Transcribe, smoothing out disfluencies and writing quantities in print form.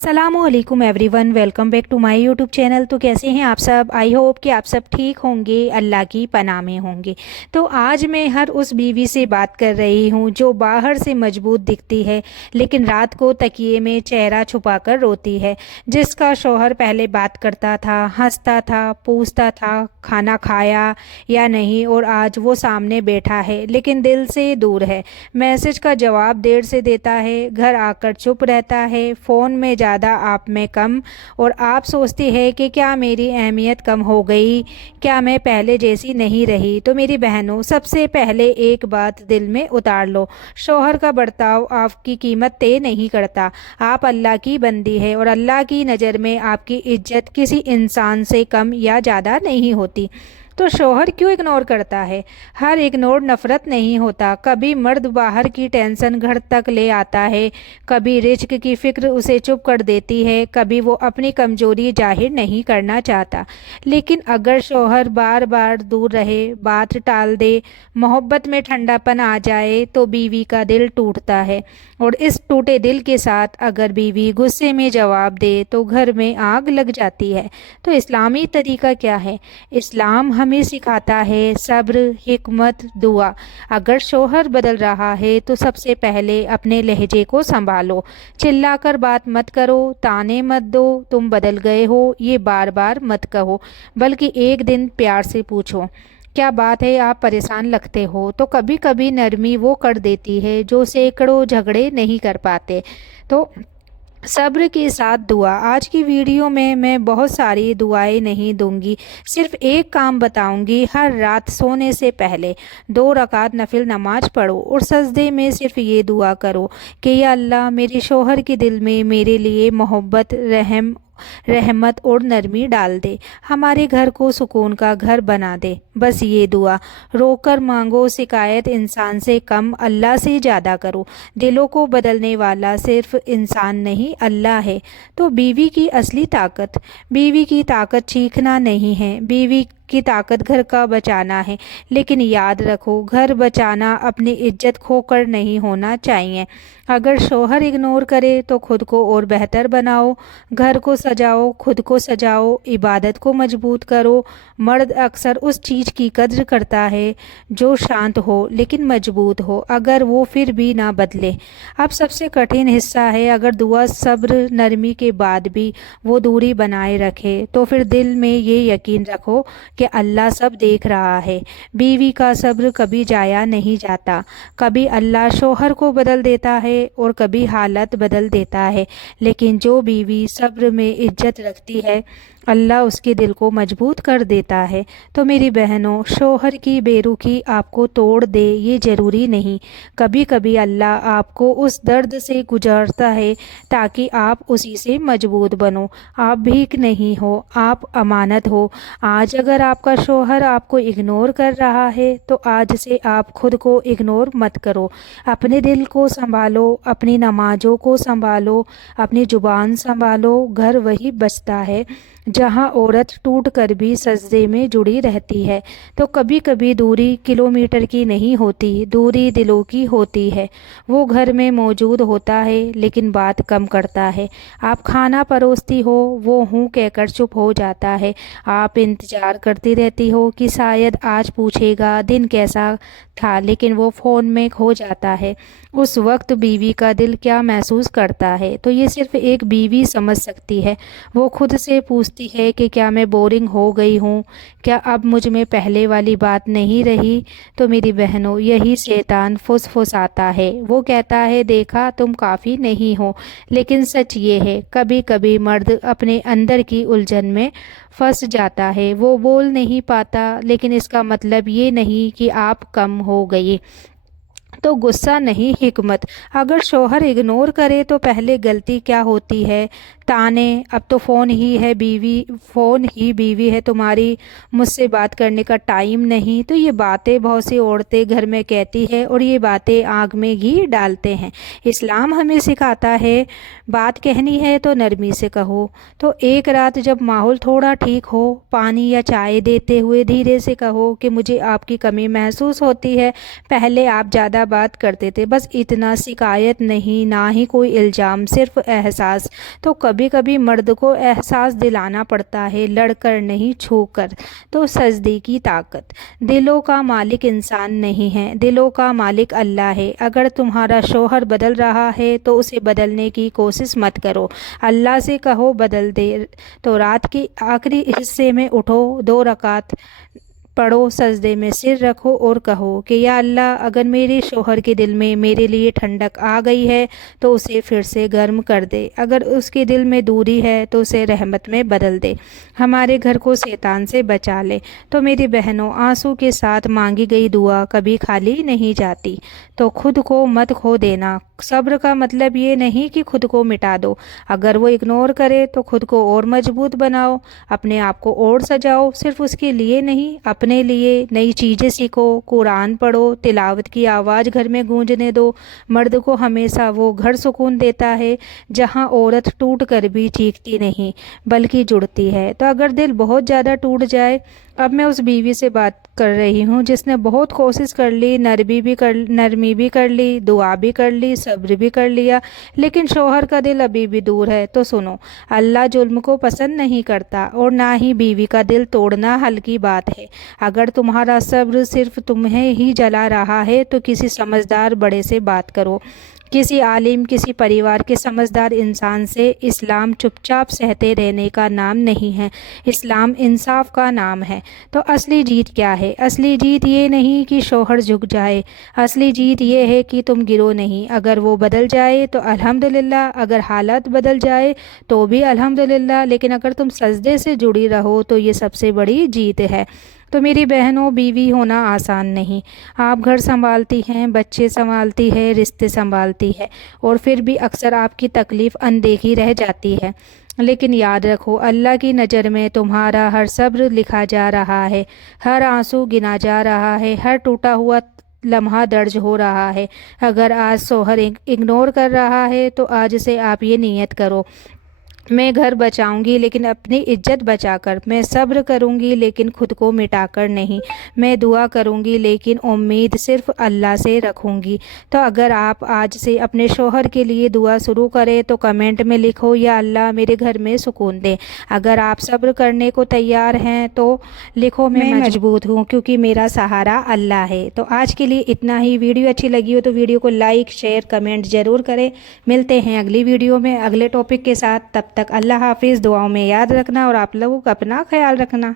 सलामुअलैकुम everyone, welcome back to my YouTube channel. तो कैसे हैं आप सब? आई होप कि आप सब ठीक होंगे, अल्लाह की पनाह में होंगे। तो आज मैं हर उस बीवी से बात कर रही हूँ जो बाहर से मजबूत दिखती है लेकिन रात को तकिए में चेहरा छुपाकर रोती है। जिसका शौहर पहले बात करता था, हंसता था, पूछता था खाना खाया या नहीं, और आज वो सामने बैठा है लेकिन दिल से दूर है। मैसेज का जवाब देर से देता है, घर आकर चुप रहता है, फ़ोन में ज़्यादा आप में कम। और आप सोचती है कि क्या मेरी अहमियत कम हो गई, क्या मैं पहले जैसी नहीं रही? तो मेरी बहनों, सबसे पहले एक बात दिल में उतार लो, शौहर का बर्ताव आपकी कीमत तय नहीं करता। आप अल्लाह की बंदी है और अल्लाह की नज़र में आपकी इज्जत किसी इंसान से कम या ज़्यादा नहीं होती। तो शौहर क्यों इग्नोर करता है? हर इग्नोर नफ़रत नहीं होता। कभी मर्द बाहर की टेंशन घर तक ले आता है, कभी रिज्क की फ़िक्र उसे चुप कर देती है, कभी वो अपनी कमज़ोरी जाहिर नहीं करना चाहता। लेकिन अगर शौहर बार बार दूर रहे, बात टाल दे, मोहब्बत में ठंडापन आ जाए तो बीवी का दिल टूटता है। और इस टूटे दिल के साथ अगर बीवी गुस्से में जवाब दे तो घर में आग लग जाती है। तो इस्लामी तरीका क्या है? इस्लाम हमें सिखाता है सब्र, हिकमत, दुआ। अगर शौहर बदल रहा है तो सबसे पहले अपने लहजे को संभालो। चिल्लाकर बात मत करो, ताने मत दो, तुम बदल गए हो ये बार बार मत कहो, बल्कि एक दिन प्यार से पूछो, क्या बात है, आप परेशान लगते हो? तो कभी कभी नरमी वो कर देती है जो सैकड़ों झगड़े नहीं कर पाते। तो सब्र के साथ दुआ। आज की वीडियो में मैं बहुत सारी दुआएं नहीं दूंगी, सिर्फ एक काम बताऊंगी। हर रात सोने से पहले 2 रकात नफिल नमाज पढ़ो और सजदे में सिर्फ ये दुआ करो कि या अल्लाह, मेरे शौहर के दिल में मेरे लिए मोहब्बत, रहमत और नरमी डाल दे, हमारे घर को सुकून का घर बना दे। बस ये दुआ रोकर मांगो, शिकायत इंसान से कम अल्लाह से ज़्यादा करो। दिलों को बदलने वाला सिर्फ इंसान नहीं, अल्लाह है। तो बीवी की असली ताकत, बीवी की ताकत चीखना नहीं है, बीवी की ताकत घर का बचाना है। लेकिन याद रखो, घर बचाना अपनी इज्जत खोकर नहीं होना चाहिए। अगर शौहर इग्नोर करे तो खुद को और बेहतर बनाओ, घर को सजाओ, खुद को सजाओ, इबादत को मजबूत करो। मर्द अक्सर उस चीज़ की कद्र करता है जो शांत हो लेकिन मजबूत हो, अगर वो फिर भी ना बदले। अब सबसे कठिन हिस्सा है, अगर दुआ, सब्र, नरमी के बाद भी वो दूरी बनाए रखे तो फिर दिल में ये यकीन रखो कि अल्लाह सब देख रहा है। बीवी का सब्र कभी जाया नहीं जाता। कभी अल्लाह शौहर को बदल देता है और कभी हालत बदल देता है, लेकिन जो बीवी सब्र में इज्जत रखती है, अल्लाह उसके दिल को मजबूत कर देता है। तो मेरी बहनों, शौहर की बेरुखी आपको तोड़ दे ये ज़रूरी नहीं। कभी कभी अल्लाह आपको उस दर्द से गुजारता है ताकि आप उसी से मजबूत बनो। आप भीख नहीं हो, आप अमानत हो। आज अगर आपका शौहर आपको इग्नोर कर रहा है तो आज से आप खुद को इग्नोर मत करो। अपने दिल को संभालो, अपनी नमाज़ों को संभालो, अपनी ज़ुबान संभालो। घर वही बचता है जहाँ औरत टूट कर भी सजदे में जुड़ी रहती है। तो कभी कभी दूरी किलोमीटर की नहीं होती, दूरी दिलों की होती है। वो घर में मौजूद होता है लेकिन बात कम करता है। आप खाना परोसती हो, वो हूँ कहकर चुप हो जाता है। आप इंतज़ार करती रहती हो कि शायद आज पूछेगा दिन कैसा था, लेकिन वो फ़ोन में खो जाता है। उस वक्त बीवी का दिल क्या महसूस करता है तो ये सिर्फ एक बीवी समझ सकती है। वो खुद से पूछती है कि क्या मैं बोरिंग हो गई हूँ, क्या अब मुझ में पहले वाली बात नहीं रही? तो मेरी बहनों, यही शैतान फुसफुसाता है। वो कहता है देखा, तुम काफ़ी नहीं हो। लेकिन सच ये है, कभी कभी मर्द अपने अंदर की उलझन में फंस जाता है। वो बोल नहीं पाता लेकिन इसका मतलब ये नहीं कि आप कम हो गई। तो गुस्सा नहीं, हिकमत। अगर शौहर इग्नोर करे तो पहले गलती क्या होती है? ताने, अब तो फ़ोन ही है बीवी, फ़ोन ही बीवी है तुम्हारी, मुझसे बात करने का टाइम नहीं। तो ये बातें बहुत सी औरतें घर में कहती है और ये बातें आग में घी डालते हैं। इस्लाम हमें सिखाता है बात कहनी है तो नरमी से कहो। तो एक रात जब माहौल थोड़ा ठीक हो, पानी या चाय देते हुए धीरे से कहो कि मुझे आपकी कमी महसूस होती है। पहले आप ज़्यादा بات کرتے تھے، بس اتنا، شکایت نہیں، نہ ہی کوئی الزام، صرف احساس۔ تو کبھی کبھی مرد کو احساس دلانا پڑتا ہے، لڑ کر نہیں، چھو کر۔ تو سجدے کی طاقت۔ دلوں کا مالک انسان نہیں ہے، دلوں کا مالک اللہ ہے۔ اگر تمہارا شوہر بدل رہا ہے تو اسے بدلنے کی کوشش مت کرو، اللہ سے کہو بدل دے۔ تو رات کے آخری حصے میں اٹھو، 2 رکعت پڑھو، سجدے میں سر رکھو اور کہو کہ یا اللہ، اگر میرے شوہر کے دل میں میرے لیے ٹھنڈک آ گئی ہے تو اسے پھر سے گرم کر دے، اگر اس کے دل میں دوری ہے تو اسے رحمت میں بدل دے، ہمارے گھر کو شیطان سے بچا لے۔ تو میری بہنوں، آنسو کے ساتھ مانگی گئی دعا کبھی خالی نہیں جاتی۔ تو خود کو مت کھو دینا۔ صبر کا مطلب یہ نہیں کہ خود کو مٹا دو، اگر وہ اگنور کرے تو خود کو اور مضبوط بناؤ، اپنے آپ کو اور سجاؤ، صرف اس کے لیے نہیں، اپنے لیے۔ نئی چیزیں سیکھو، قرآن پڑھو، تلاوت کی آواز گھر میں گونجنے دو۔ مرد کو ہمیشہ وہ گھر سکون دیتا ہے جہاں عورت ٹوٹ کر بھی چیختی نہیں بلکہ جڑتی ہے۔ تو اگر دل بہت زیادہ ٹوٹ جائے، اب میں اس بیوی سے بات کر رہی ہوں جس نے بہت کوشش کر لی، نرمی بھی کر لی، دعا بھی کر لی، صبر بھی کر لیا، لیکن شوہر کا دل ابھی بھی دور ہے۔ تو سنو، اللہ ظلم کو پسند نہیں کرتا اور نہ ہی بیوی کا دل توڑنا ہلکی بات ہے۔ اگر تمہارا صبر صرف تمہیں ہی جلا رہا ہے تو کسی سمجھدار بڑے سے بات کرو، کسی عالم، کسی پریوار کے سمجھدار انسان سے۔ اسلام چپ چاپ سہتے رہنے کا نام نہیں ہے، اسلام انصاف کا نام ہے۔ تو اصلی جیت کیا ہے؟ اصلی جیت یہ نہیں کہ شوہر جھک جائے، اصلی جیت یہ ہے کہ تم گرو نہیں۔ اگر وہ بدل جائے تو الحمدللہ، اگر حالات بدل جائے تو بھی الحمدللہ، لیکن اگر تم سجدے سے جڑی رہو تو یہ سب سے بڑی جیت ہے۔ تو میری بہنوں، بیوی ہونا آسان نہیں۔ آپ گھر سنبھالتی ہیں، بچے سنبھالتی ہے، رشتے سنبھالتی ہے، اور پھر بھی اکثر آپ کی تکلیف اندیکھی رہ جاتی ہے۔ لیکن یاد رکھو، اللہ کی نظر میں تمہارا ہر صبر لکھا جا رہا ہے، ہر آنسو گنا جا رہا ہے، ہر ٹوٹا ہوا لمحہ درج ہو رہا ہے۔ اگر آج شوہر اگنور کر رہا ہے تو آج سے آپ یہ نیت کرو، میں گھر بچاؤں گی لیکن اپنی عزت بچا کر، میں صبر کروں گی لیکن خود کو مٹا کر نہیں، میں دعا کروں گی لیکن امید صرف اللہ سے رکھوں گی۔ تو اگر آپ آج سے اپنے شوہر کے لیے دعا شروع کریں تو کمنٹ میں لکھو یا اللہ میرے گھر میں سکون دے۔ اگر آپ صبر کرنے کو تیار ہیں تو لکھو میں مضبوط ہوں کیونکہ میرا سہارا اللہ ہے۔ تو آج کے لیے اتنا ہی۔ ویڈیو اچھی لگی ہو تو ویڈیو کو لائک، شیئر، کمنٹ ضرور کریں۔ ملتے ہیں اگلی ویڈیو میں اگلے ٹاپک کے ساتھ، تب تک اللہ حافظ۔ دعاؤں میں یاد رکھنا اور آپ لوگوں کا اپنا خیال رکھنا۔